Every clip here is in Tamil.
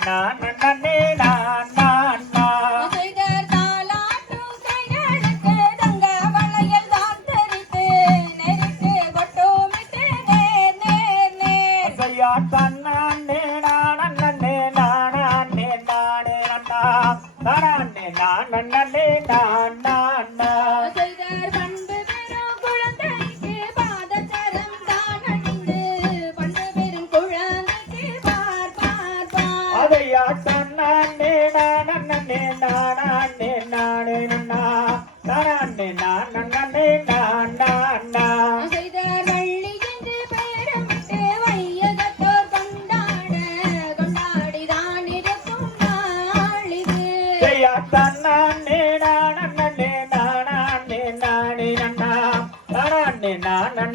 நான் நன்னே நான் நான் நான் செய்தர் தாலாட்டும் கைகளுக்கு தங்க வளையல் தான் தெரித்து நெருட்டு கொட்டோமிட்டு நேர் நேர் நேர் செய்யா தன்னே நான் நன்னே நானே நானே நன்னா நானே நான் நன்னே நான் நான் நான் செய்தர் பண்பு பெறும் குழந்தைக்கு பாதச்சரம் தான் அணிந்து பண்பு பெறும் குழந்தைக்கு பார் பார் பார் அதையா தன்னே நானே நானே நானே நன்னா நானே நான் நன்னே நான் நான் நான் செய்தர் வள்ளி என்று பெயரமிட்டு வையகத்தோர் கொண்டாட கொண்டாடிதான் இருக்கும் நாளிது செய்யா தன்னே நானே நானே நானே நன்னா நானே நானே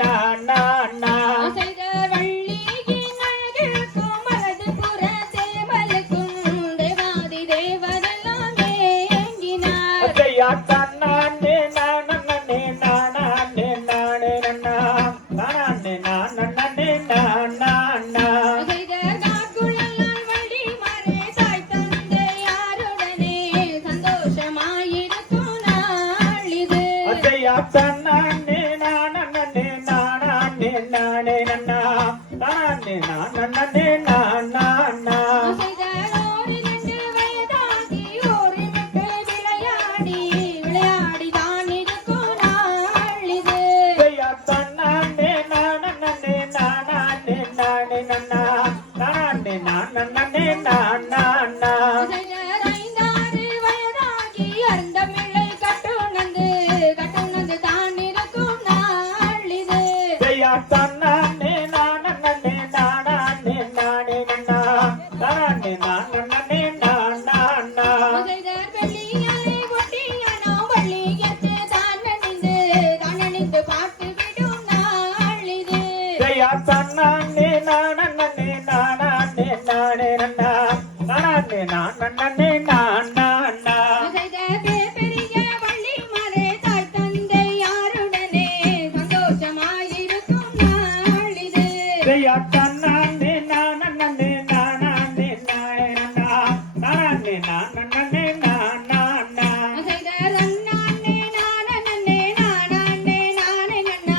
நான் நான் நான் செய்தர் வள்ளியின் அழகிற்கும் வலது புற சேவலுக்கும் தேவாதி தேவரெல்லாம் ஏங்கினார் செய்யா தன்னே நானே நானே நானே நன்னா நானே நானே நான் நான் நான் செய்தர் காக்குழலால் வள்ளி மறை தாய் தந்தை யாருடனே சந்தோஷமாயிருக்கும் நாளிது செய்யா தன்னே நானே நானே நன்னா நானே நான் நான் நான் செய்தர் ஓரிரண்டு வயதாகி ஓரிமிட்டு விளையாடி விளையாடிதான் இருக்கும் நாளிது செய்யா தன்னே நானே நன்னா நானே நான் நான் செய்தர் ஐந்தாறு வயதாகி அந்தமிழை கட்டுணர்ந்து கட்டுணர்ந்து தான் இருக்கும் நாளிது செய்யா தன்னே நானே நன்னா நானே நான் நான் செய்தர் வெள்ளியலை ஒட்டியனோ வள்ளியற்று தான் அணிந்து பாட்டு விடும் நாளிது செய்யா தன்னே நானே நன்னா நானே நான் நான் செய்தர் பெரிய வள்ளி மறை தாய் தந்தை யாருடனே சந்தோஷமாயிருக்கும் நாளிது செய்யா தன்னே நானே நன்னா நானே நான் நான் செய்தர் அண்ணானே நானே நானே நானே நன்னா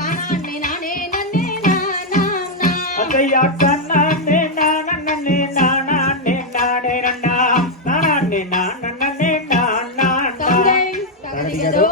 நானே நானே நன்னே நானா செய்யா தன்னே நானே நன்னா நானே நான் தங்கை தகதியதோ